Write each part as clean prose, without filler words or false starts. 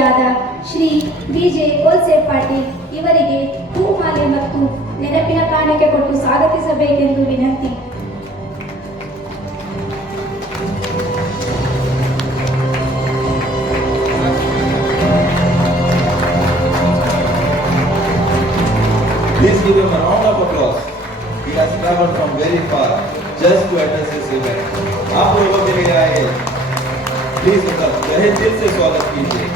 ಅತಿಥಿಯಾದ Shri DJ. ಕೋಲ್ಸೇಪ್ Patil ಇವರಿಗೆ ಹೂಮಾಲೆ ಮತ್ತು ನೆನಪಿನ ಕಾಣಿಕೆ ಕೊಟ್ಟು ಸ್ವಾಗತಿಸಬೇಕೆಂದು ವಿನಂತಿ. Please give him a round of applause. He has traveled from very far just to attend this event. आप लोगों के लिए आए, प्लीज तहे दिल से स्वागत कीजिए.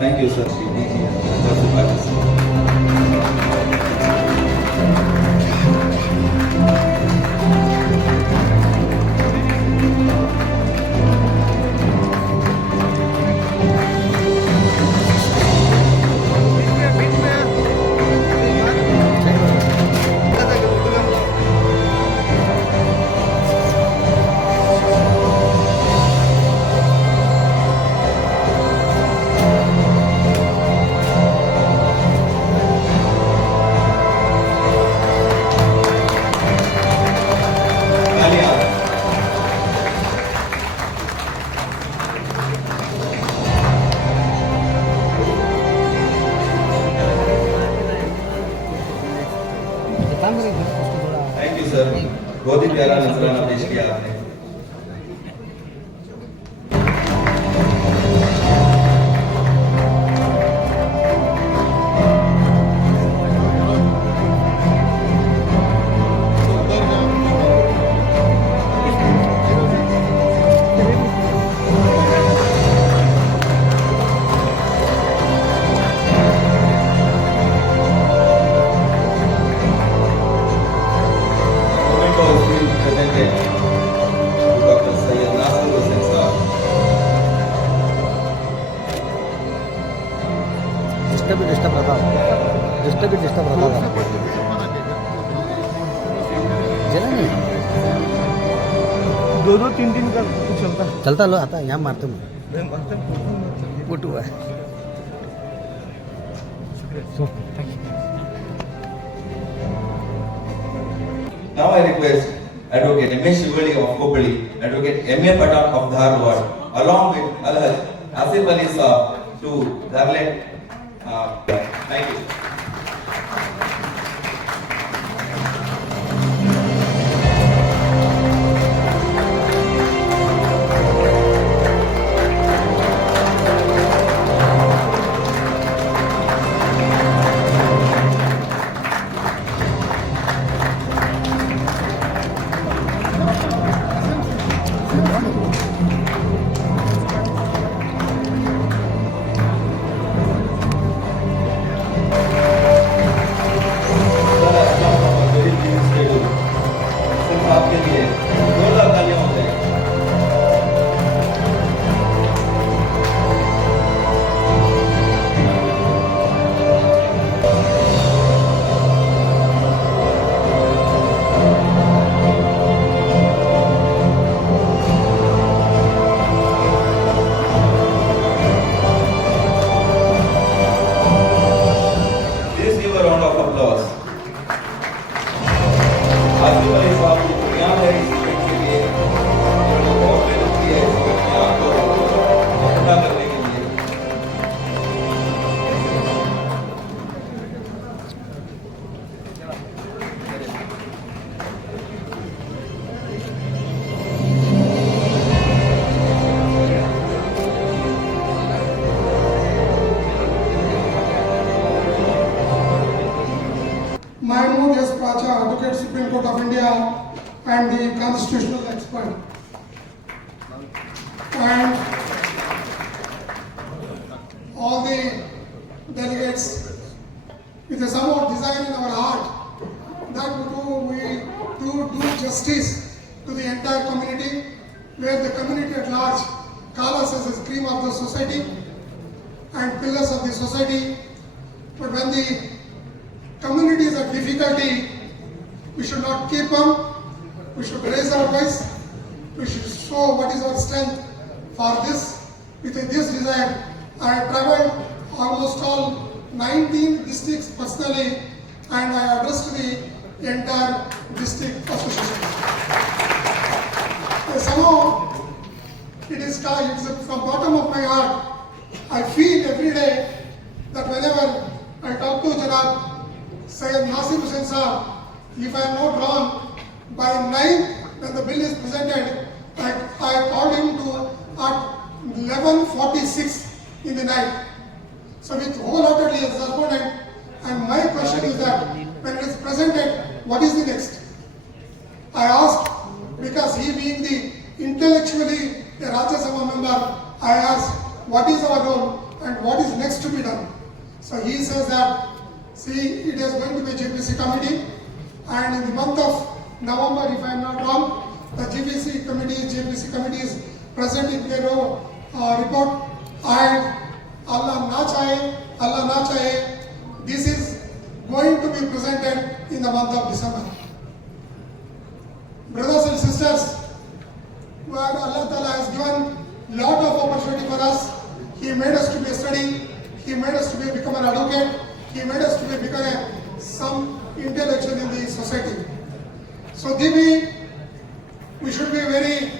Thank you, sir. Shri D.G. Thank you sir, बहुत ही प्यारा नजराना पेश किया आपने. डिस्टर्ब रहा जरा नहीं 2-2-3-3 का चलता लो आता यहाँ मारते हुआ है. Now I request Advocate M.A. Shivali of Hubballi, Advocate M.A. Patan of Dharwad, along with Alhaj Asif Ali Saab to garland. Thank you. Mahmood S. Pracha, Advocate Supreme Court of India and the constitutional expert. And all the delegates with a somewhat desire in our heart that we do justice to the entire community, where the community at large call us as a cream of the society and pillars of the society. But when the community is a difficulty, we should not keep on. We should raise our voice. We should show what is our strength for this. With this desire, I have traveled almost all 19 districts personally, and I addressed the entire district association. Somehow, it's from bottom of my heart. I feel every day that whenever I talk to Janab Syed Nasir Hussain Saab, if I am not wrong, by 9th when the bill is presented, I called him to at 11:46 in the night. So with wholeheartedly as respondent, and my question is that when it is presented, what is the next? I asked, because he being the intellectually a Rajya Sabha member, I asked, what is our role and what is next to be done? So he says that, see, it is going to be JPC committee, and in the month of November, if I am not wrong, the JPC committee is present in their report, and Allah na chahe, this is going to be presented in the month of December. Brothers and sisters, where Allah Ta'ala has given lot of opportunity for us. He made us to be studying, He made us to become an advocate, He made us to become some intellectual in the society. So we should be very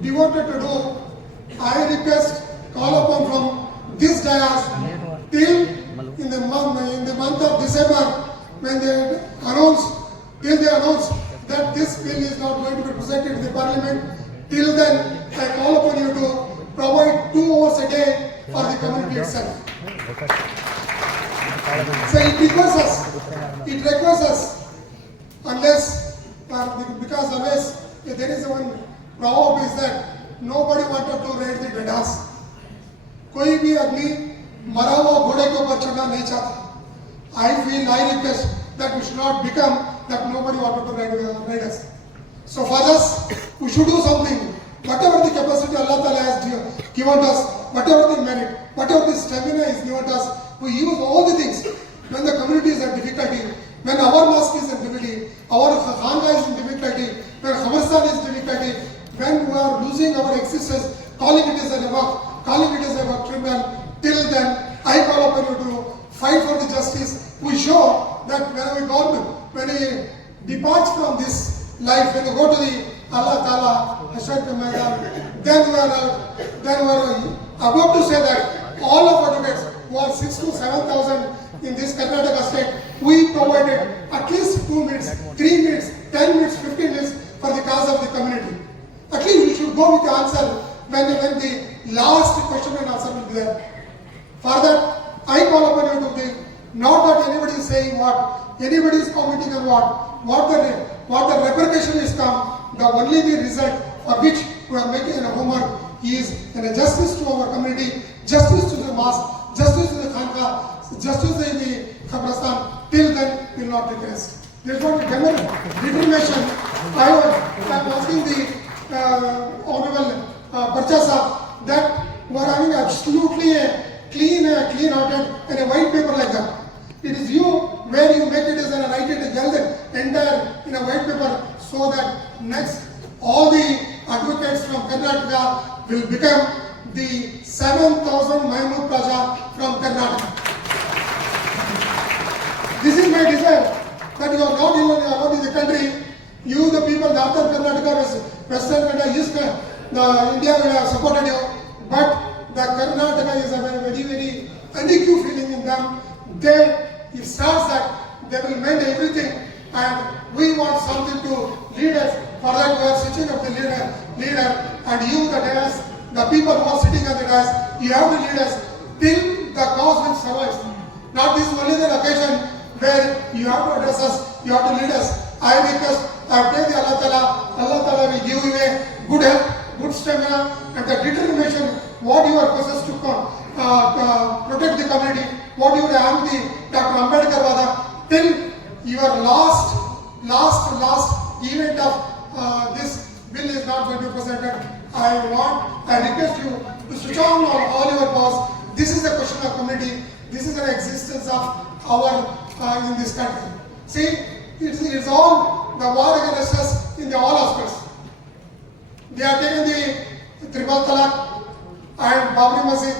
devoted to do. I request, call upon from this dais till in the month of December, when they announce that this bill is not going to be presented in the parliament. Till then, I call upon you to provide 2 hours a day for the community itself. So it requires us, unless, because always there is one proverb is that nobody wanted to ride the dedas. कोई भी आदमी मरा हुआ घोड़े के ऊपर चढ़ना नहीं चाहता. I request that we should not become that nobody wanted to ride us. So for us, we should do something. Whatever the capacity Allah Ta'ala has given us, whatever the merit, whatever the stamina is given us, we use all the things. When the community is in difficulty, when our mosque is in difficulty, our khanga is in difficulty, when Khabarstan is in difficulty, when we are losing our existence, calling it as a work, calling it as a criminal, till then, I call upon you to fight for the justice. We show that when we depart from this life, when we go to the Allah Ta'ala, then we are about to say that all of our advocates who are 6,000 to 7,000 in this Karnataka state, we provided at least 2 minutes, 3 minutes, 10 minutes, 15 minutes for the cause of the community. At least you should go with the answer when the last question and answer will be there. For that, I call upon you to think, not that anybody is saying what, anybody is commenting on what the repercussion is come, the only the result for which we are making a homework is a justice to our community, justice to the mosque, justice to the khanqa, justice in the Khabristan. Till then, we will not regress. There is not a general determination. I am asking the Honorable Barcha that we are having absolutely a clean-hearted and a white paper like that. It is you where you make it as and write it entire in a white paper, so that next all the advocates from Karnataka will become the 7,000 Mahmood Praja from Karnataka. This is my desire, that you are not even alone in the country. You, the people, Northern Karnataka, Western Karnataka, East the India will have supported you, but the Karnataka is a very, very unequal feeling in them. It starts that they will mend everything, and we want something to lead us. For that, we are switching up the leader, and you, the dais, the people who are sitting on the dais, you have to lead us till the cause will survive. Not this only the occasion where you have to address us, you have to lead us. I request, I pray the Allah Ta'ala will give you a good health, good stamina, and the determination what you are possessed to protect the community, what you have the Dr. Ambedkar Vada, till your last event of this bill is not going to be presented. I request you to switch on all your powers. This is a question of community. This is an existence of our in this country. See, it's all the war against us in all aspects. They are taking the Tribal Talaq and Babri Masjid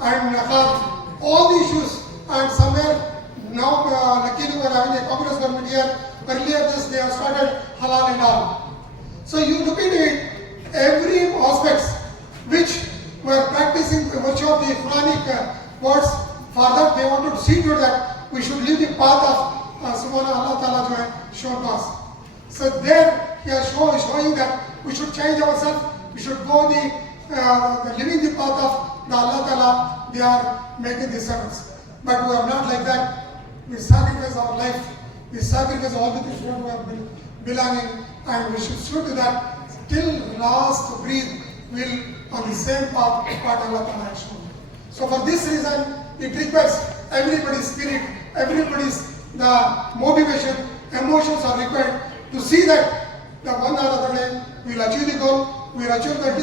and Niqab all the issues, and somewhere now, luckily we are having a Congress government here. Earlier this they have started halal and all. So you look at it, every aspects which were practicing the virtue of the Quranic words. For that they wanted to see to that we should leave the path of Subhana Allah Ta'ala jo hai shown to us. So there he is showing that we should change ourselves. We should go the living the path of the Allah Ta'ala. They are making the service, but we are not like that. We sacrifice our life. We sacrifice all the things what we have been belonging, and we should shoot to that till last breath will on the same path what Allah Ta'ala has shown. So for this reason, it requires everybody's spirit, everybody's the motivation, emotions are required to see that the one or other day we will achieve the goal. We will achieve that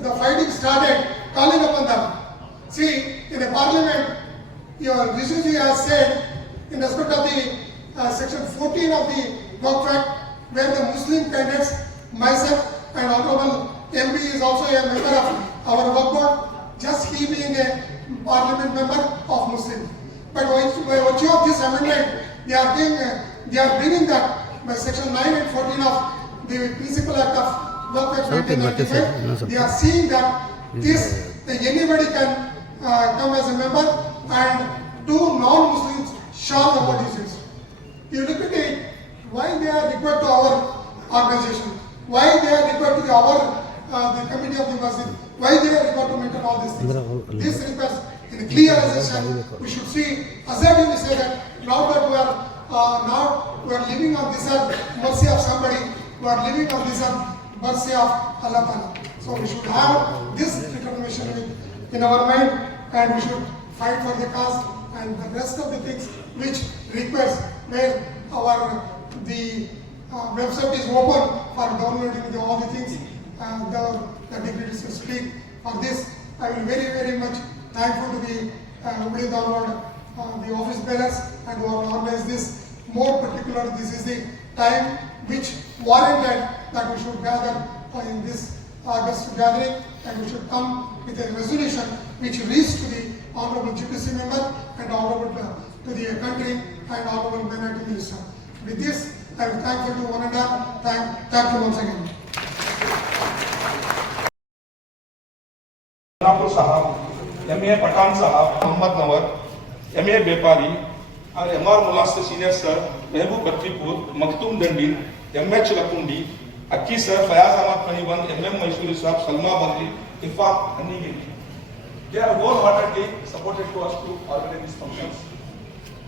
the fighting started calling upon them. See, in a parliament, your Rishi has said in respect of the section 14 of the Work Act, where the Muslim candidates, myself and Honorable MP is also a member of our work board, just he being a parliament member of Muslim. But by virtue of this amendment, they are bringing that by section 9 and 14 of the Principal Act of Work Act 1995, they are seeing that anybody can come as a member and two non-Muslims shall have what is. You look at it, why they are required to our organization, why they are required to our the committee of the masjid, why they are required to maintain all these things. This requires in a clear assessment. We should see, assertively say that now that we are living on this earth, mercy of somebody, we are living on this earth, mercy of Allah Ta'ala. So we should have this determination in our mind, and we should fight for the cause, and the rest of the things which requires where our website is open for downloading all the things, the dignitaries to speak. For this, I will very much thankful to the Hubli Dharwad, the office bearers, and who have organized this. More particular, this is the time which warranted that we should gather in this August gathering, and we should come with a resolution which reaches to the Honorable GPC member and Honorable to the country and Honorable Minority Minister. With this, I am thankful to one and all. Thank you once again. साहब, MA Pathan साहब, मोहम्मद नवर, MA बेपारी और MR मुलास्ते senior sir, महबूब बत्रीपुर, मखतूम दंडी, MH Lakkundi, अक्की sir, Fayaz Ahmad फनीबंद, MM मैसूरी साहब, सलमा बंदी, Irfan हनीगी. They are wholeheartedly supported to us to organize these functions.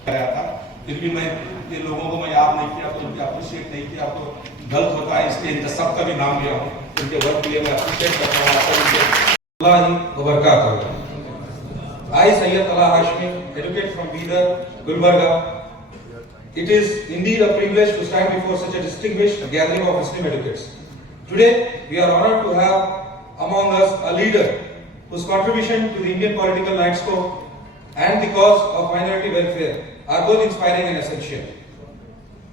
आया था, फिर भी मैं ये लोगों को मैं याद नहीं किया, तो उनके अप्रिशिएट नहीं किया, तो गलत होता है, इसलिए इनका सबका भी नाम लिया हूँ. उनके वर्क के लिए मैं अप्रिशिएट करता हूँ. I, Sayyid Ala Hashmi, educate from Bidar, Gulbarga. It is indeed a privilege to stand before such a distinguished gathering of Muslim educates. Today, we are honored to have among us a leader whose contribution to the Indian political landscape and the cause of minority welfare are both inspiring and essential.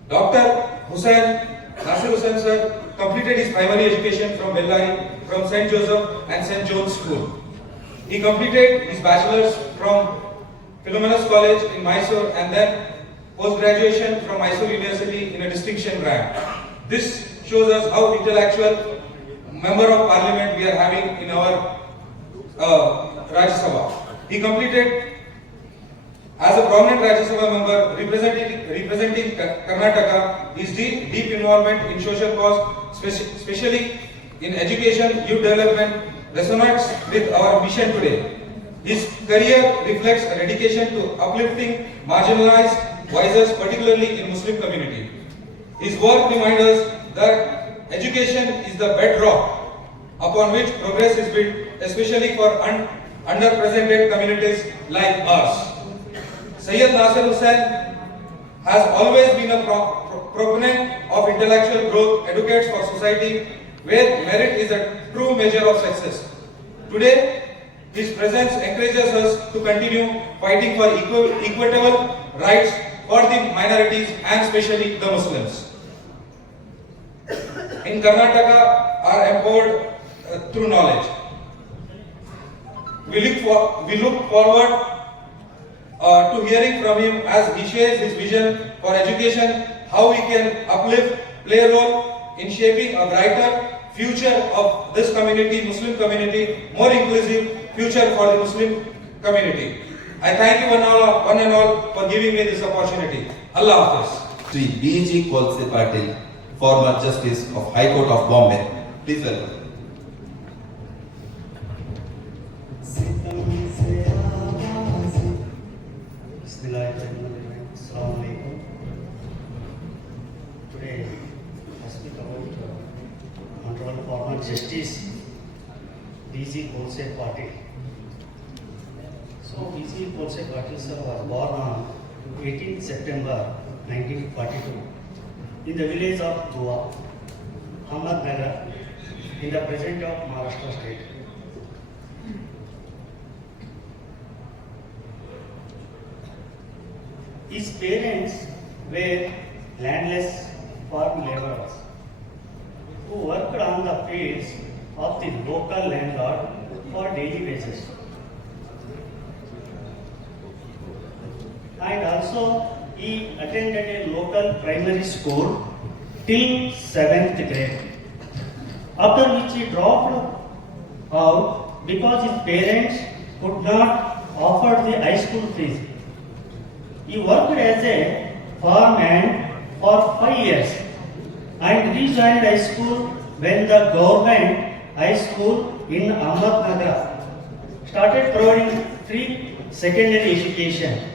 Dr. Nasir Hussain sir completed his primary education from Bellary, from St. Joseph and St. John's School. He completed his bachelor's from Philomena's College in Mysore and then post-graduation from Mysore University in a distinction rank. This shows us how intellectual member of parliament we are having in our Rajya Sabha. He completed as a prominent Rajya Sabha member representing Karnataka, his deep involvement in social cause, especially in education, youth development, resonates with our mission today. His career reflects a dedication to uplifting marginalized voices, particularly in Muslim community. His work reminds us that education is the bedrock upon which progress is built, especially for underrepresented communities like us. Sayyid Nasir Hussain has always been a proponent of intellectual growth, advocates for society where merit is a true measure of success. Today, his presence encourages us to continue fighting for equitable rights for the minorities and especially the Muslims. In Karnataka are empowered through knowledge. We look forward to hearing from him as he shares his vision for education, how he can uplift, play a role in shaping a brighter future of this community, Muslim community, more inclusive future for the Muslim community. I thank you one and all for giving me this opportunity. Allah Hafiz. Sri B.G. Kolse Patil, former Justice of High Court of Bombay. Please welcome. Bismillahirrahmanirrahim. Assalamu alaikum. Today, I speak about Honorable former Justice B.G. Kolse Patil. So, B.G. Kolse Patil sir was born on 18th September 1942 in the village of Dua, Ahmednagar, in the present of Maharashtra state. His parents were landless farm laborers who worked on the fields of the local landlord for daily wages. And also he attended a local primary school till 7th grade, after which he dropped out because his parents could not offer the high school fees. He worked as a farmhand for 5 years and rejoined high school when the government high school in Ahmednagar started providing free secondary education.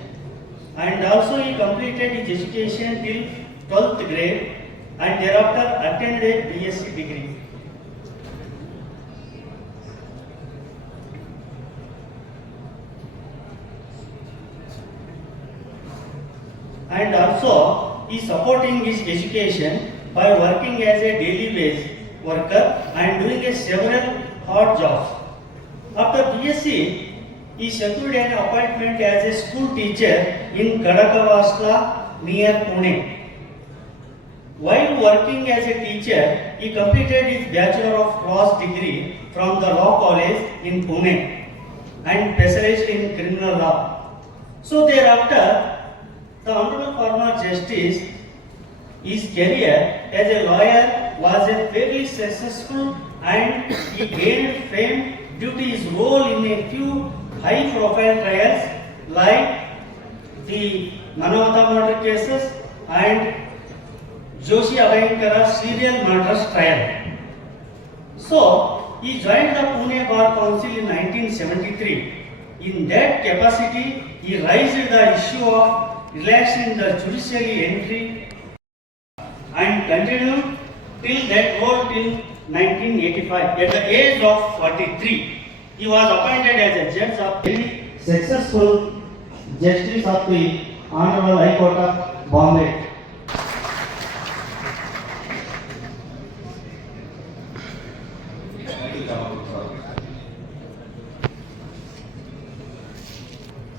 And also he completed his education till 12th grade and thereafter attended a BSc degree. And also he supporting his education by working as a daily wage worker and doing a several hard jobs. After BSc, he secured an appointment as a school teacher in Kadakavasla near Pune. While working as a teacher, he completed his Bachelor of Laws degree from the Law College in Pune and specialized in criminal law. So thereafter, the Honorable former Justice, his career as a lawyer was a very successful and he gained fame due to his role in a few high-profile trials like the Manavata murder cases and Joshi Abhayankara serial murders trial. So, he joined the Pune Bar Council in 1973. In that capacity, he raised the issue of relaxing the judiciary entry and continued till that role till 1985. At the age of 43, he was appointed as a judge of very successful Justice of the Honorable High Court of Bombay.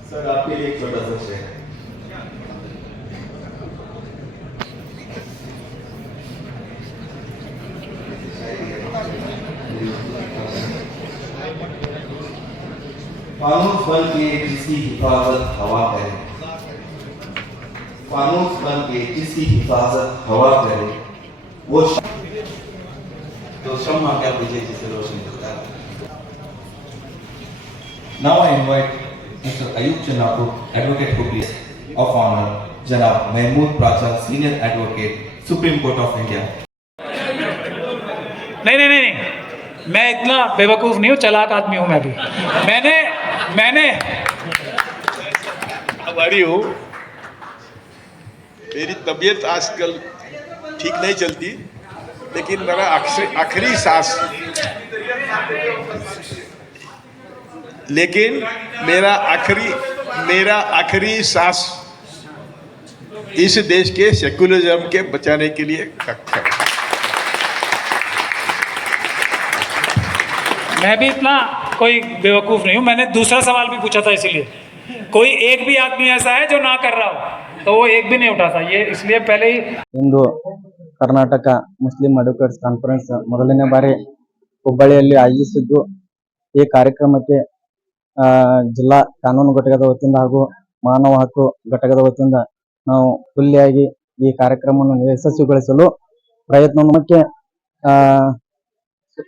Sir आपके लिए एक छोटा सा share. फानूस बन के जिसकी हिफाजत हवा करे, फानूस बन के जिसकी हिफाजत हवा करे, वो तो शम्मा क्या पीछे जिसे रोशनी करता है। Now I invite Mr. Ayub Chanapur, Advocate Hubli of Honor, Janab Mahmood Pracha, Senior Advocate, Supreme Court of India. नहीं, मैं इतना बेवकूफ़ नहीं हूँ, चलाक आदमी हूँ मैं भी। मैंने हमारी हूँ, मेरी तबीयत आजकल ठीक नहीं चलती, लेकिन मेरा आखिरी सांस, लेकिन मेरा आखिरी सांस इस देश के सेकुलरिज्म के बचाने के लिए है। मैं भी इतना कोई बेवकूफ़ नहीं हूँ। मैंने दूसरा सवाल भी पूछा था, इसीलिए कोई एक भी आदमी ऐसा है जो ना कर रहा हो, तो वो एक भी नहीं उठाता, ये इसलिए पहले ही। ಇಂದು ಕರ್ನಾಟಕ ಮುಸ್ಲಿಂ ಅಡ್ವೊಕೇಟ್ಸ್ ಕಾನ್ಫರೆನ್ಸ್ ಮೊದಲನೇ ಬಾರಿ ಹುಬ್ಬಳ್ಳಿಯಲ್ಲಿ ಆಯೋಜಿಸಿದ್ದು, ಈ ಕಾರ್ಯಕ್ರಮಕ್ಕೆ ಜಿಲ್ಲಾ ಕಾನೂನು ಘಟಕದ ವತಿಯಿಂದ ಹಾಗೂ ಮಾನವ ಹಕ್ಕು ಘಟಕದ ವತಿಯಿಂದ ನಾವು ಫುಲ್ಲಿಯಾಗಿ ಈ ಕಾರ್ಯಕ್ರಮವನ್ನು ಯಶಸ್ವಿಗೊಳಿಸಲು ಪ್ರಯತ್ನಕ್ಕೆ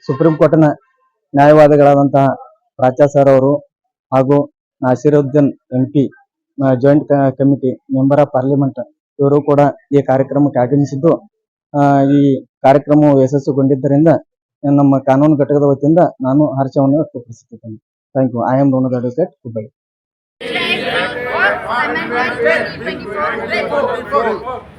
ಸುಪ್ರೀಂ ಕೋರ್ಟ್ನ ನ್ಯಾಯವಾದಿಗಳಾದಂತಹ ಪ್ರಾಚಾರ್ ಸರ್ ಅವರು ಹಾಗೂ Nasiruddin MP joint committee member of parliament ಇವರು ಕೂಡ ಈ ಕಾರ್ಯಕ್ರಮಕ್ಕೆ ಆಗಮಿಸಿದ್ದು ಈ ಕಾರ್ಯಕ್ರಮವು ಯಶಸ್ವಿಗೊಂಡಿದ್ದರಿಂದ ನಮ್ಮ ಕಾನೂನು ಘಟಕದ ವತಿಯಿಂದ ನಾನು ಹರ್ಷವನ್ನು ವ್ಯಕ್ತಪಡಿಸುತ್ತೇನೆ. Thank you. I am Ronad advocate Hubballi. Amendment 2024